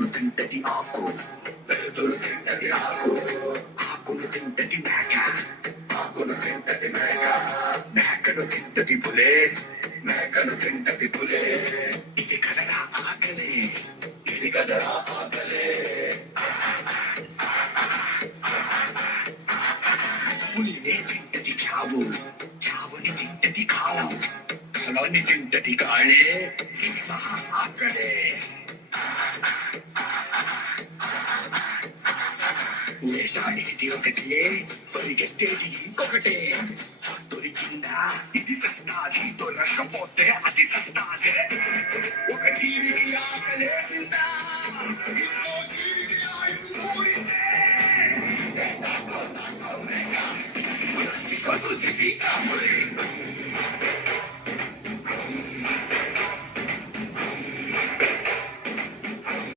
వెలుతురు తింటది ఆకు, వెలుతురు తింటది ఆకు, ఆకును తింటది మేక, ఆకును తింటది మేక, మేకను తింటది పులే, మేకను తింటది పులే. ఇది కదరా ఆకలే, ఇది కదరా ఆకలే. పులినే తింటది చావు, చావుని తింటది కాలం, కాలాన్ని తింటది కాళే. ఇది మహా ఆకలే. వేటాడేది ఒకటే, పరిగెత్తేది ఇంకొకటే. దొరికిందా ఇది సస్తాది, దొరకపోతే అది సస్తాదే.